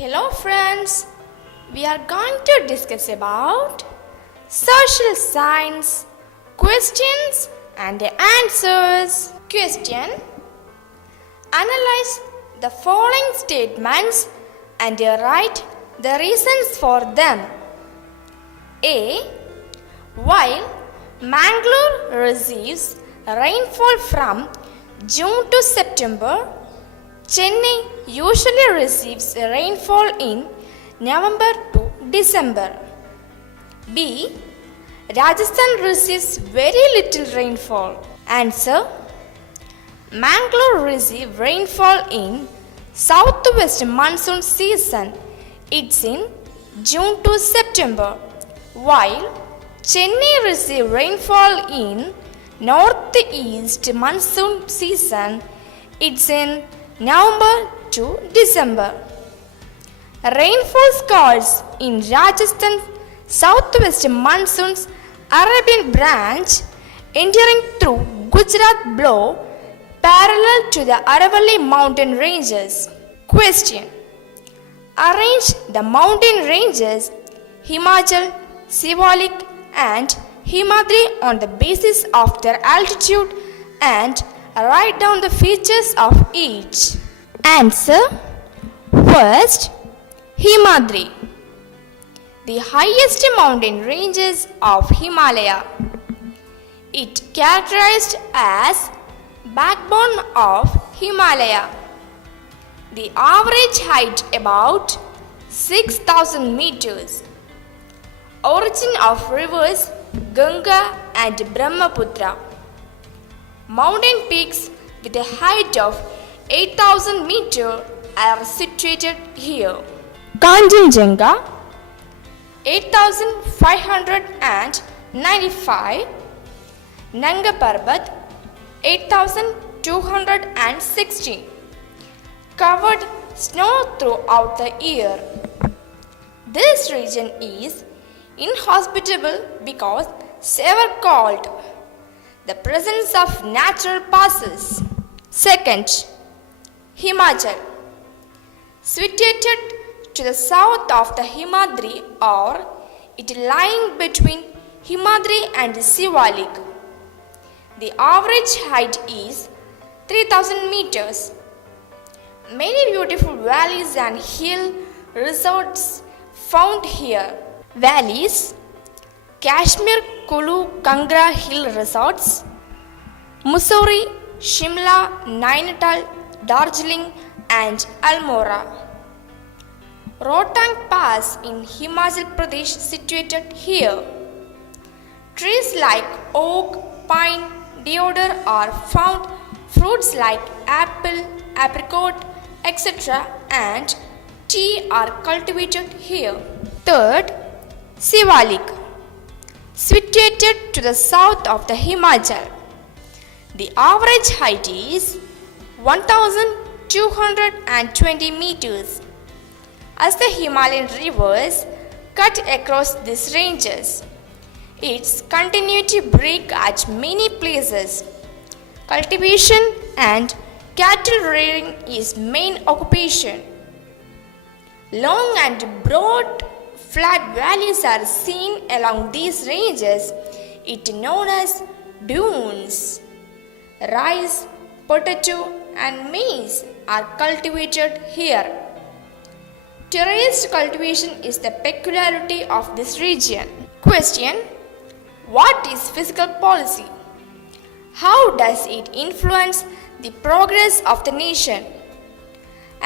Hello friends, we are going to discuss about social science, questions and answers. Question: analyze the following statements and write the reasons for them. A. While Mangalore receives rainfall from June to September, Chennai usually receives rainfall in November to December. B. Rajasthan receives very little rainfall. Answer: Mangalore receives rainfall in southwest monsoon season. It's in June to September, while Chennai receives rainfall in northeast monsoon season. It's in November to December. Rainfall scores in Rajasthan southwest monsoon's Arabian branch entering through Gujarat blow parallel to the Aravalli mountain ranges. Question: arrange the mountain ranges Himachal, Shivalik and Himadri on the basis of their altitude and write down the features of each. Answer: first, Himadri, the highest mountain ranges of Himalaya. It characterized as backbone of Himalaya. The average height about 6,000 meters. Origin of rivers Ganga and Brahmaputra. Mountain peaks with a height of 8,000 meters are situated here. Kanchenjunga 8,595, Nanga Parbat 8,260, covered snow throughout the year. This region is inhospitable because severe cold. The presence of natural passes. Second, Himachal, situated to the south of the Himadri or it lying between Himadri and Shivalik. The average height is 3,000 meters. Many beautiful valleys and hill resorts found here. Valleys: Kashmir Kulu Kangra Hill Resorts, Mussoorie, Shimla, Nainital, Darjeeling and Almora. Rohtang Pass in Himachal Pradesh situated here. Trees like oak, pine, deodar are found. Fruits like apple, apricot, etc. and tea are cultivated here. Third, Shivalik, situated to the south of the Himachal. The average height is 1,220 meters. As the Himalayan rivers cut across these ranges, its continuity break at many places. Cultivation and cattle rearing is main occupation. Long and broad flat valleys are seen along these ranges. It is known as dunes. Rice, potato and maize are cultivated here. Terraced cultivation is the peculiarity of this region. Question: what is fiscal policy? How does it influence the progress of the nation?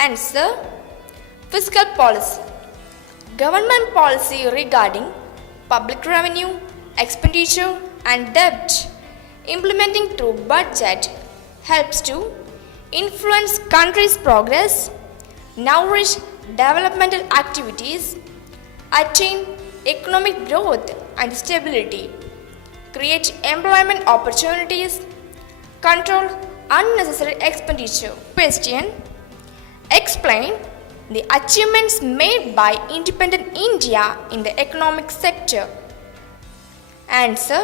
Answer: fiscal policy, government policy regarding public revenue, expenditure and debt, implementing through budget, helps to influence country's progress, nourish developmental activities, attain economic growth and stability, create employment opportunities, control unnecessary expenditure. Question: explain the achievements made by independent India in the economic sector. Answer: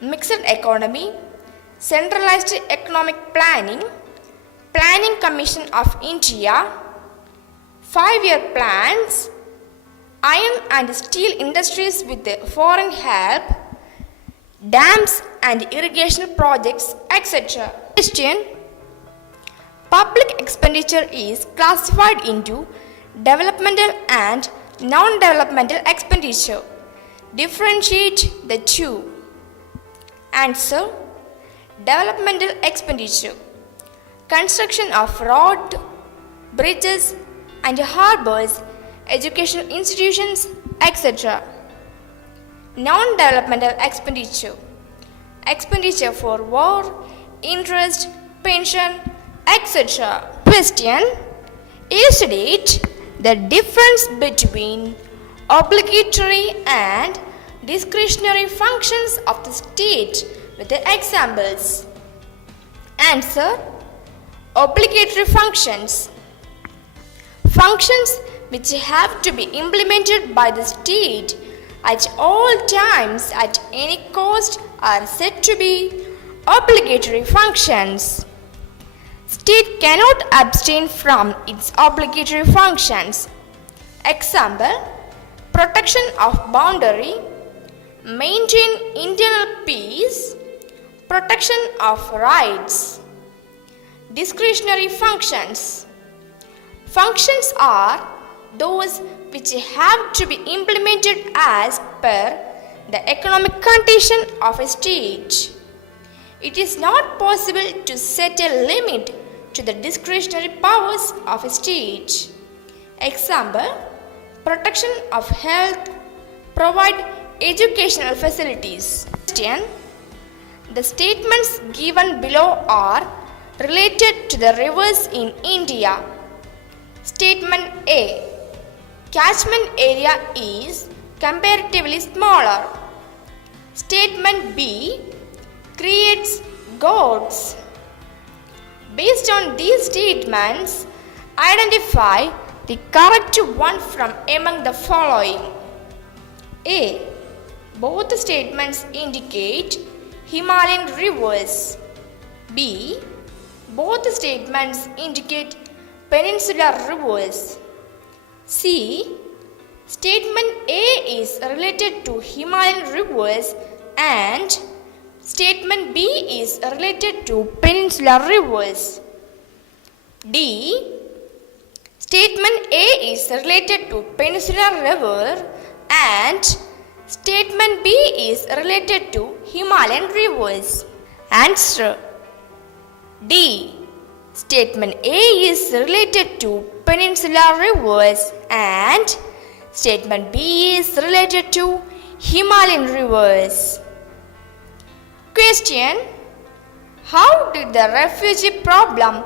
mixed economy, centralized economic planning, Planning Commission of India, 5-year plans, iron and steel industries with foreign help, dams and irrigation projects, etc. Question: public expenditure is classified into developmental and non-developmental expenditure. Differentiate the two. Answer: developmental expenditure. Construction of roads, bridges and harbors, educational institutions, etc. Non-developmental expenditure. Expenditure for war, interest, pension, etc. Question: elucidate the difference between obligatory and discretionary functions of the state with the examples. Answer: obligatory functions. Functions which have to be implemented by the state at all times at any cost are said to be obligatory functions. State cannot abstain from its obligatory functions. Example: protection of boundary, maintain internal peace, protection of rights. Discretionary functions. Functions are those which have to be implemented as per the economic condition of a state. It is not possible to set a limit to the discretionary powers of a state. Example: protection of health, provide educational facilities. Question: the statements given below are related to the rivers in India. Statement A: catchment area is comparatively smaller. Statement B: creates goats. Based on these statements, identify the correct one from among the following. A. Both statements indicate Himalayan rivers. B. Both statements indicate peninsular rivers. C. Statement A is related to Himalayan rivers and Statement B is related to peninsular rivers. D. Statement A is related to peninsular river and Statement B is related to Himalayan rivers. Answer: D. Statement A is related to peninsular rivers and Statement B is related to Himalayan rivers. Question: how did the refugee problem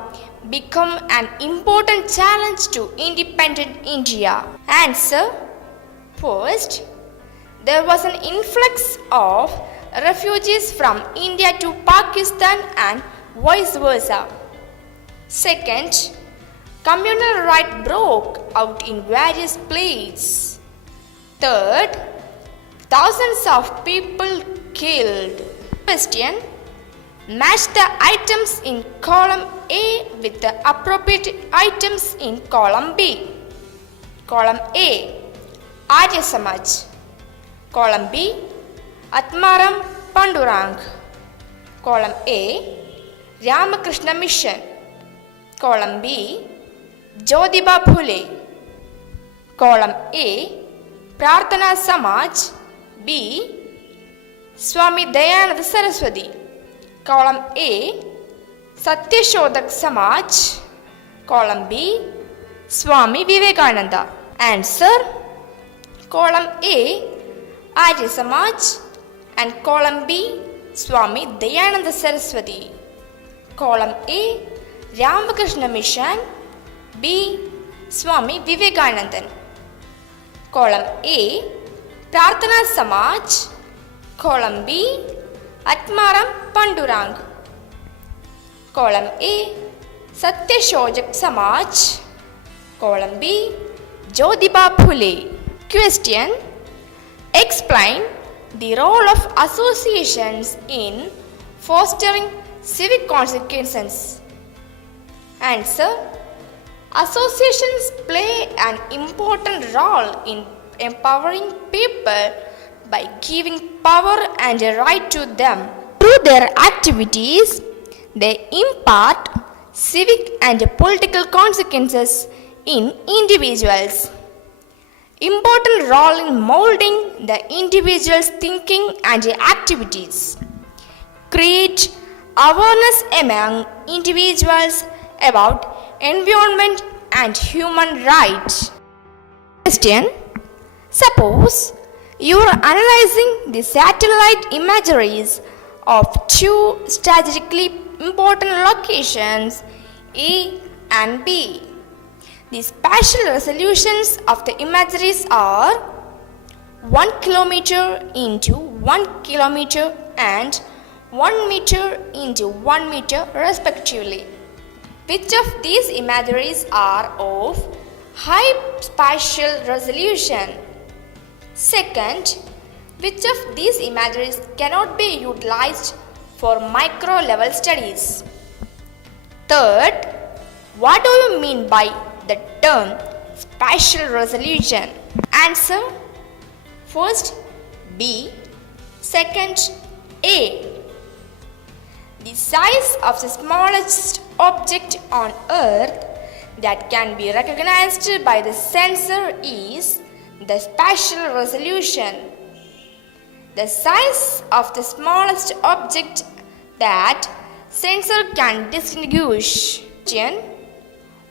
become an important challenge to independent India? Answer: first, there was an influx of refugees from India to Pakistan and vice versa. Second, communal riot broke out in various places. Third, thousands of people killed. Question: match the items in column A with the appropriate items in column B. Column A: Arya Samaj. Column B: Atmaram Pandurang. Column A: Ramakrishna Mission. Column B: Jyotiba Phule. Column A: Prarthana Samaj. B: Swami Dayananda Saraswati. Column A: Satyashodak Samaj. Column B: Swami Vivekananda. Answer: column A: Arya Samaj and column B: Swami Dayananda Saraswati. Column A: Ramakrishna Mission. B: Swami Vivekanandan. Column A: Prarthana Samaj. Column B: Atmaram Pandurang. Column A: Satyashodak Samaj. Column B: Jyotiba Phule. Question: explain the role of associations in fostering civic consequences. Answer: Associations play an important role in empowering people by giving power and a right to them. Through their activities, they impart civic and political consequences in individuals. Important role in molding the individual's thinking and activities. Create awareness among individuals about environment and human rights. Question: suppose you are analyzing the satellite imageries of two strategically important locations A and B. The spatial resolutions of the imageries are 1 kilometer into 1 kilometer and 1 meter into 1 meter respectively. Which of these imageries are of high spatial resolution? Second, which of these imageries cannot be utilized for micro-level studies? Third, what do you mean by the term spatial resolution? Answer: first B, second A. The size of the smallest object on earth that can be recognized by the sensor is the spatial resolution. The size of the smallest object that sensor can distinguish.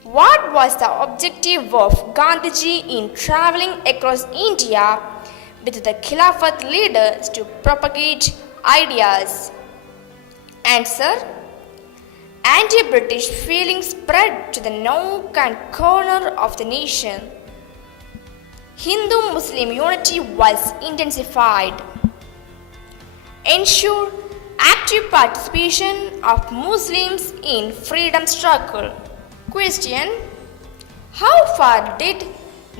What was the objective of Gandhiji in traveling across India with the Khilafat leaders to propagate ideas? Answer: anti-British feeling spread to the nook and corner of the nation. Hindu-Muslim unity was intensified. Ensure active participation of Muslims in freedom struggle. Question: how far did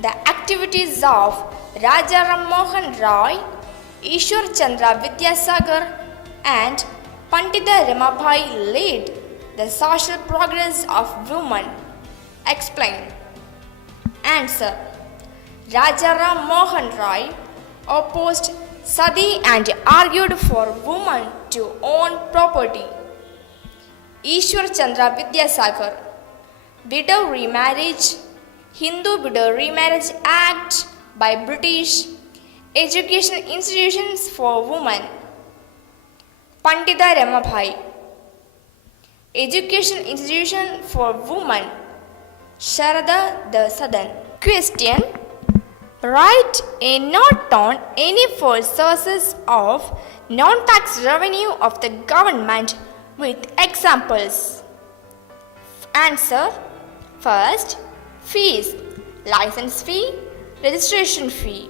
the activities of Raja Ram Mohan Roy, Ishwar Chandra Vidyasagar and Pandita Ramabai lead the social progress of women? Explain. Answer: Raja Ram Mohan Roy opposed sati and argued for women to own property. Ishwar Chandra Vidyasagar, widow remarriage, Hindu Widow Remarriage Act by British, education institutions for women. Pandita Ramabai, education institution for women. Sharada the Southern. Question: write a note on any four sources of non-tax revenue of the government with examples. Answer: first, fees, license fee, registration fee.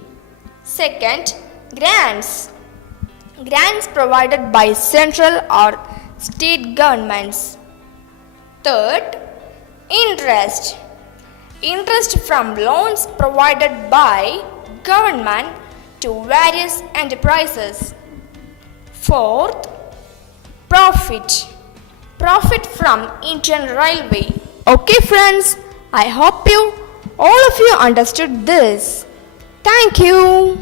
Second, grants, grants provided by central or state governments. Third, interest, interest from loans provided by government to various enterprises. Fourth, profit, profit from Indian Railway. Okay friends, I hope all of you understood this. Thank you.